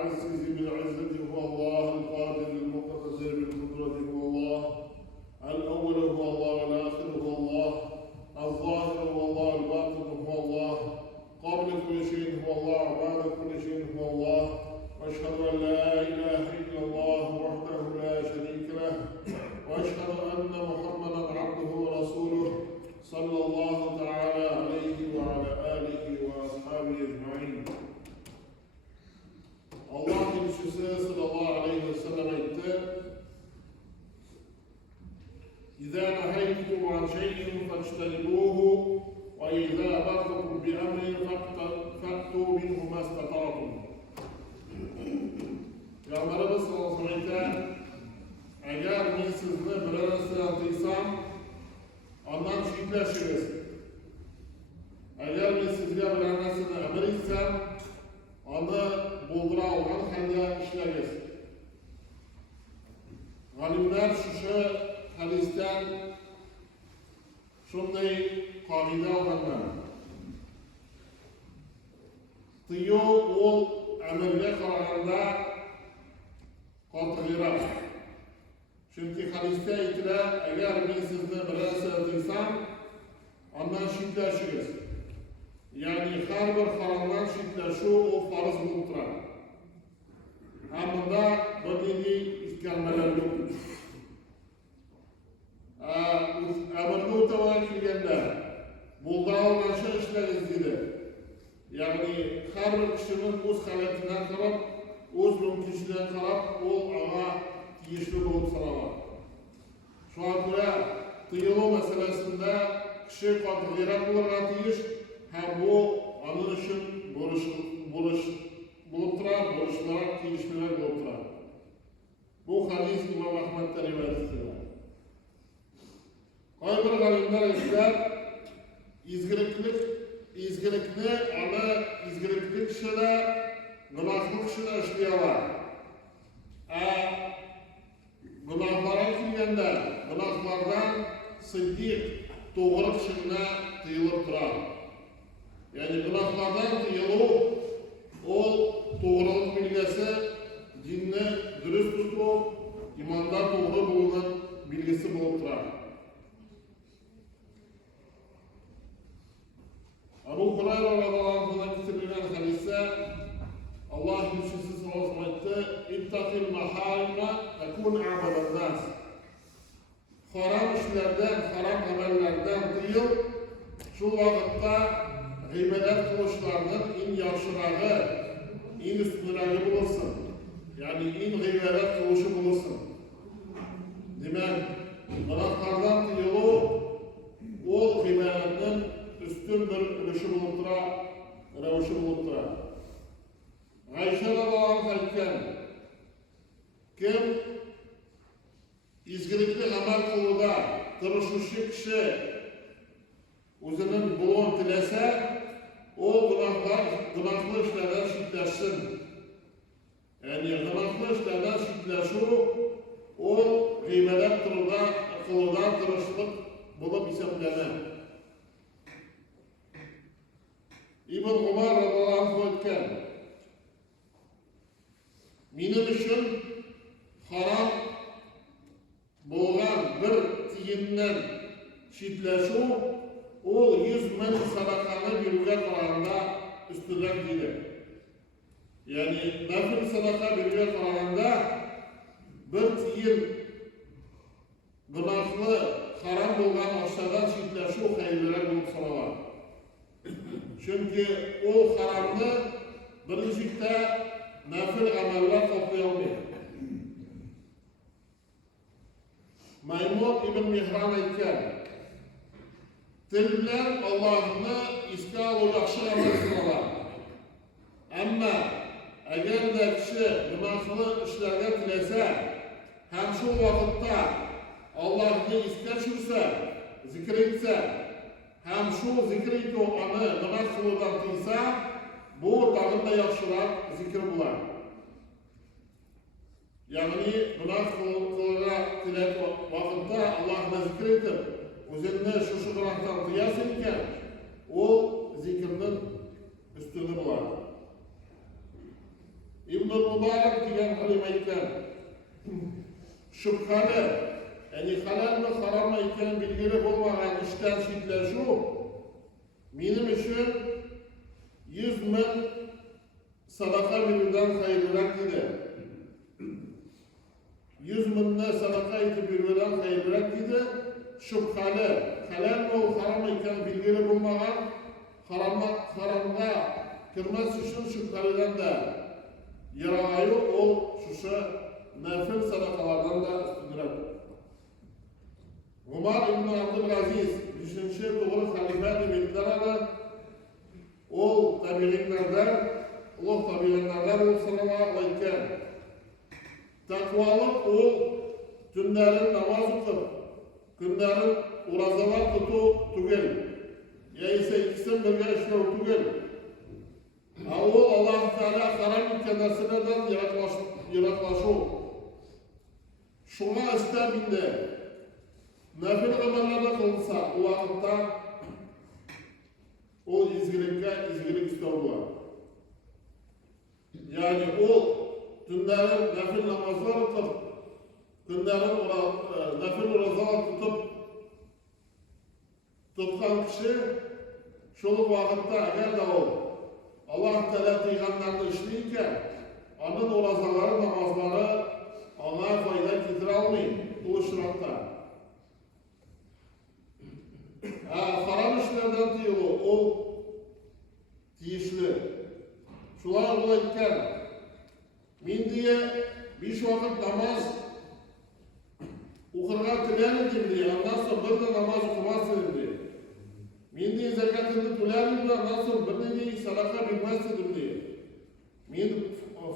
المتعزز بالعزة هو الله، القادر المقتدر بالقدرة هو الله، الأول هو الله والآخر هو الله، الظاهر هو الله الباطن هو الله، قبل كل شيء هو الله وبعد كل شيء هو الله. وأشهد أن لا إله إلا الله وحده لا شريك له، وأشهد أن محمدا عبده ورسوله صلى الله تعالى عليه وعلى آله وأصحابه أجمعين. Allah Elçisi sallallahu aleyhi ve sellem etti: İzâ nehaytukum an şey'in fectenibuhu ve izâ emartukum bi emrin fa'tû minhu mastata'tum. Peygamberimiz sallallahu aleyhi ve sellem eğer men sizni bir narsa aytsam, ondan şüydleşiniz. Eğer men sizga bir narsani emr etsam, onu buldura olgan halda işleriz. Galimler şu hadisten şunday qagida olganlar. Tiyo ol amelga qaraganda qattiqroq. Chunki hadisda aytilar, agar men sizni bir narsa deysam, ondan shidlashingiz. Ya'ni har bir haromdan shidlashuv u farz bo'lib turadi. Hamda diniy iskarmalar yo'q. Amirga o'tava kelganda buldira olgan shu ishlaringiz dedi. Ya'ni har bir kishining o'z holatidan qarab, o'z mumkinligidan qarab, u anga tegishli bo'lib sanaladi. Shunga ko'ra tiyilov masalasida kishi qattiqroq bo'lgan tegish hem bu onun için bulup durar, buluşlar, gelişmeler bulup durar. Bu hadis İmam Ahmet'ten rivayet edilir. Kayber galimler işler, izgilikli ama izgilikli kişiler, günahlı kişiler işliyorlar. Günahlara girgende, günahlardan sıddık, doğru kişiline tıyılıp durar. Yani günahlardan tıyılıp, o doğruluk bilgisi, dinni dürüst tutup, imanda doğru bulunan bilgisi bulup durar. Abu Hurayra radıyallahu anh'dan getirilen hadise, Allah Elçisi sallallahu aleyhi ve sellem etti: "İttakil maharime tekun a'badan nas." Haram işlerden, haram amellerden tıyıl, şu vakitte gıybedet kılışlarının en yaxşırağı, en üstünlüğü bulursun. Yani en gıybedet kılışı bulursun. Demek, günahlardan tıyılı, o gıybedetin üstün bir ülüşü bulup durar, revuşu bulup durar. Ayşe radıyallahu anh aytken, kim izgilikli amel kılıda tırışışı kişi o'zining bulun tilese, o günahlı işlerden şidletsin. Yani günahlı işlerden şidletşu, o gıybedet kılıdan tırışlık bulup isaplanır. İbn Umar radıyallahu anh aytken, benim için haram bo'lgan bir tiyindan shidlashuv o 100 bin sadakani birga qaraganda üstünden deydi. Yani nafil sadaka birga qaraganda bir tiyin günahlı haram bo'lgan akşadan shidlashuv xayrliroq bo'lib sanaladi. Çünkü o haramni birlikte nafil amallar qoplay olmaydi. Maymun ibn Mihran aytgan, til bilan Allohni esga olib yaxshi amal qiladi. Ammo agarda kishi gunohli ishlarga tilasa, ham shu vaqtda Allohni esga tushirsa, zikr etsa, ham shu zikr etuvni gunoh qiluvdan tiysa, bu tag'inda yaxshiroq zikr bo'ladi. Yani gunoh qilgan tilak vaqtda Allohni zikr etib, o'zingni shu gunohdan tiyasın ekan, o zikrning ustuni bo'ladi. Ibn İbnül Mübarek degan alim aytgan. Shubhali, ya'ni halalmi harommi ekani belgili bo'lmagan ishdan chetlashuv mening uchun 100,000 sadaqa beruvdan xayrliroq dedi. 100,000 sadaqa etib beruvdan xayrliroq dedi. Shubhali, halalmi harom ekani belgili bo'lmagan haromga kirmas uchun shubhalidan da yarag'ayu ol shusha nafil sadaqalardan da ustunroq. Umar ibn Abdulaziz 5-chi to'g'ri xalifa deb aytiladi. O tabiinlardan, ulug' tabiinlardan sallallohu aytgan. Taqvolik o tunlari namoz o'qib, kunlari ro'zalar tutuv tugul. Yaisa ikisini birga ishlav tugul. O Alloh taolo harom etgan narsalardan yiroqlashuv. Shunga istabinde nafil amallarni qilsa, u vaqtda o izgilik istov bo'ladi. Ya'ni o tunlari nafil namozlar o'qib, kunlari nafil ro'zalar tutgan kishi shu vaqtda agarda o Alloh taolo deganlarni ishlaykan, onun ro'zalari, namozlari ona foyda keltira olmaydi. Bu shirotda. Harom ishlardan tiyilib, o tiyishli. Shular aytgan, men deya 5 vaqt namoz o'qirga tilar edim deya, ondan so'ng bir namoz o'qimas edim deya. Men deya zakatni to'lar edim, ondan so'ng bir deya sadaqa bermas edim deya. Men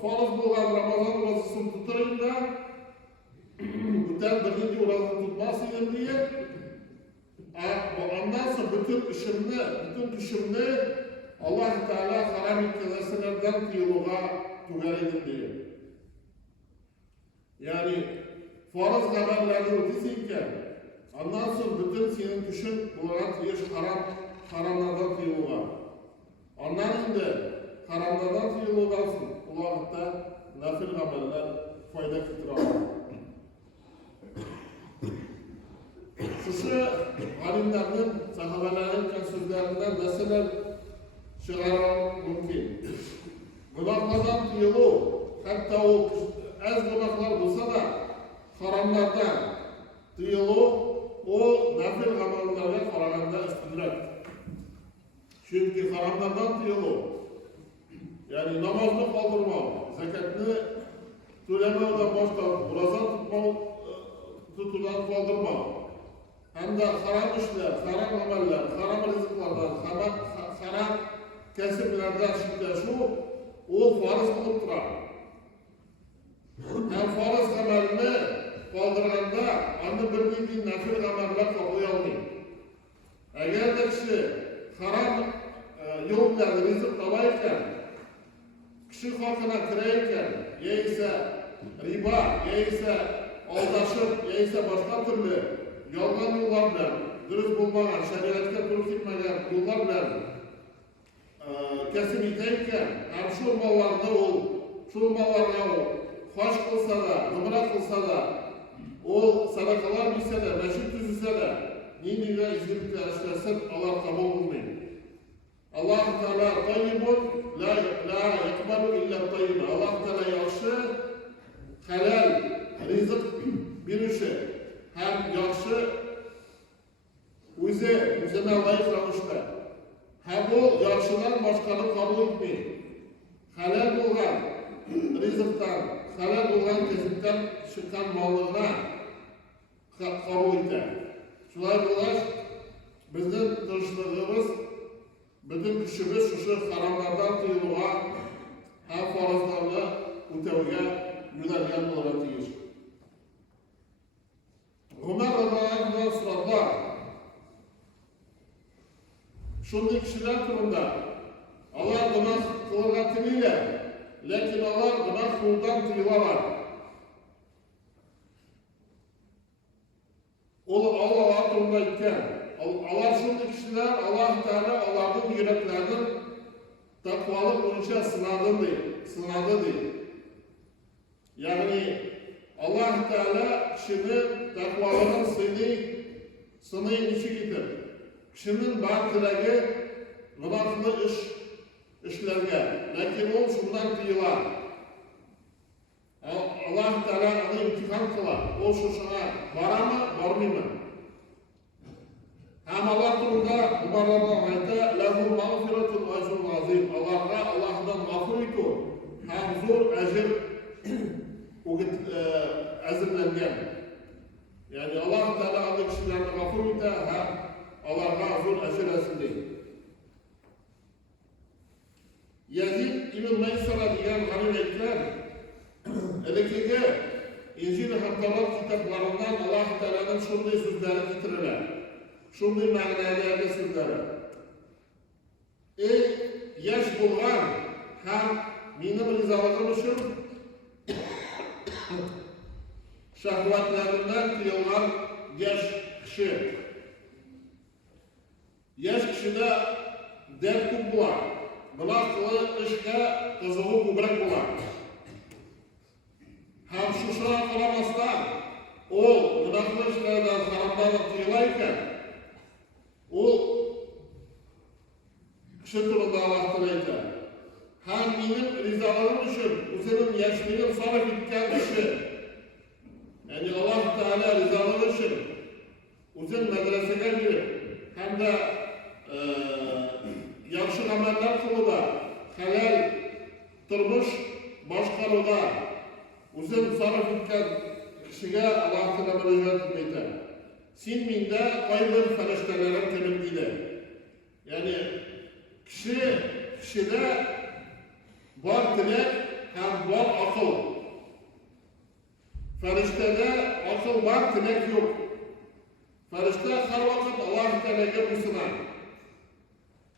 farz bo'lgan Ramazon ro'zasini tutardim-da, bundan birinchi ro'zani tutmas edim deya. Ondan so'ng bütün kuchimni Alloh taolo harom etgan narsalardan tiyilishga tugar edim deya. Ya'ni farz amallarni o'taysan, ondan so'ng bütün sening kuching bo'lgan tiyish haromlardan tiyilishga. Ondan endi haromlardan tiyilishdan so'ng u vaqtda nafil amallar foyda keltira oladi. Şuşu alimlerinin, sahabelerinin sözlerinden meseleler çıkarmam mümkün. Günahlardan tıyılı, hatta o az günahlar olsa da haramlardan tıyılı, o nafil amallara kararında üstünlük. Çünkü haramlardan tıyılı, yani namazını kaldırmam, zakatını söylemeden başka, urazan tutulan kaldırmam. Hem de haram işler, haram ameller, haram rızıklardan, haram kesiplerden şiddeşu, o farz bulup durar. Hem farz amelini kaldırganda, anı bildiğin nafil ameller kabul almayın. Eğer de kişi haram yolları rızık tabayken, kişi halkına kireyken, ya ise riba, ya ise aldaşıp, ya ise başka türlü yolgan yollar bilan, dürüst bo'lmagan, shariatga to'g'ri kelmagan yo'llar bilan kasb etayotgan, ham shu mollarni xo'sh qilsa da, umra qilsa da, o sadaqalar bersa da, masjid tuzsa da, nima izgiliklar ishlasin, Alloh qabul qilmaydi. Alloh taolo tayyibun la yaqbalu illa tayyib. Alloh taolo yaxshi, halal rizq beruvchi hem yaxşı o'zini loyiq ravishda, hem o yaxshidan boshqani qabul etmaydi. Halal bo'lgan rizqdan, halal bo'lgan kasbdan chiqqan mollarni qabul etadi. Shunday bo'lgach, bizning tirishligimiz, butun kuchimiz shu haromlardan tiyilishga, ham farzlarni o'tavga yo'nalgan bo'ladi. Ömer radıyallahu sırada şunday kişiler turunda Allah günah kılırga tiliyle, lakin Allah günah kıldan tiliyorlar. Allah turunda iken, Allah şunday kişiler Allah Teala Allah'ın yüreklerinin takvalık boyunca sınadı değil. Teala kişinin takvalının sınıy nişikidir. Kişinin bar tilagi günahlı işlerge. Lakin o şundan kıyılar. Allah Teala onu imtihan kılar. O şuna bara mı, barmay mı? Hem Allah turunda umarlarına ayta lahul mağfiretun ecrun azim. Allah'dan mağfur etu. Hem zor ecir azirlengen. Yani Allah Teala adı kişilerine mağfur etu. Hem Allah'a zor ecir azirlengen. Yazid İbn Meysara diyen halim ekler. Elekege İncil-i Hattarat kitaplarından Allah Teala'nın şunday sözleri getirirler. Şunday ma'nalarda sözleri. Ey yaş bulgan hem benim rızalığım için şahvatlerinden tıyılgan yaş kişi. Yaş kişide dert küp bular. Bıraklı işe kızığı kubrak bular. Hem şu şuna kalamasdan o günahlı işlerden haramlardan tıyılayken o kişi turunda Allah'tan eyler. Hem benim rızalığım için senin yaşlığın sarf etken kişi. Yani Allah Teala rızalığı için uzun medreseye girip hem de yaxşı ameller kılıda, halal turmuş başkaruda uzun sarf etken kişiye Allah Teala müracaat etmeydi. Sen minde kaybın feriştelerin temizliğiyle. Yani kişide var dilek hem var akıl. Feriştede akıl var, dilek yok. Ferişte her vakit Allah Teala'ya busunar.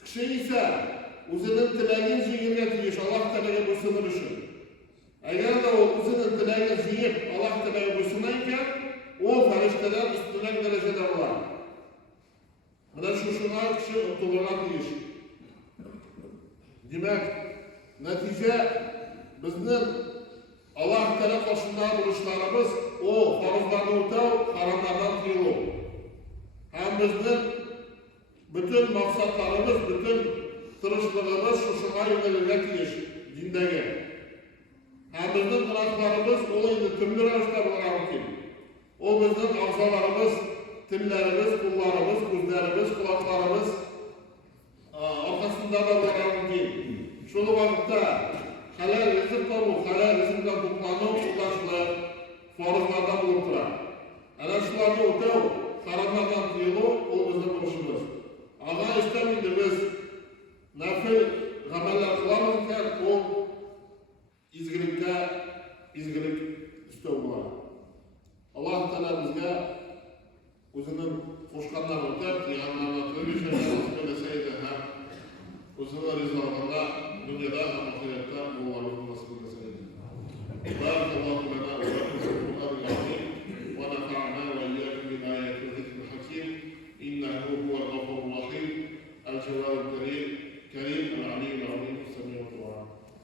Kişi ise uzunun dileğin zihirine tiyiş Allah Teala'ya busunur için. Eğer de o uzunun dileğin zihir Allah Teala'ya busunayken o ferişteden üstüne derecede var. Buna şuna kişi unutulurlar tiyiş. Demek netice bizning Allah Teala koşundan duruşlarımız o farzlarni o'tav, haramlardan tiyuluv. Hem bizning bütün maksatlarımız, bütün tırışlığımız şuna yönelirge tiyiş dindagi. Hem bizning günahlarımız o endi turli ravishda bo'lishi mumkin. O bizning a'zolarimiz, tillarimiz, qo'llarimiz, ko'zlarimiz, quloqlarimiz orqasida da bo'lishi mumkin. Şunu vaqtda halal rizq to'g'ri, halal rizqdan to'planib, ulaşlar, farzlardan bo'lib turadi. Ana shularni o'tav, haramlardan tiyiluv, o bizning bo'lishimiz. Allah istamaydi biz nafil amallar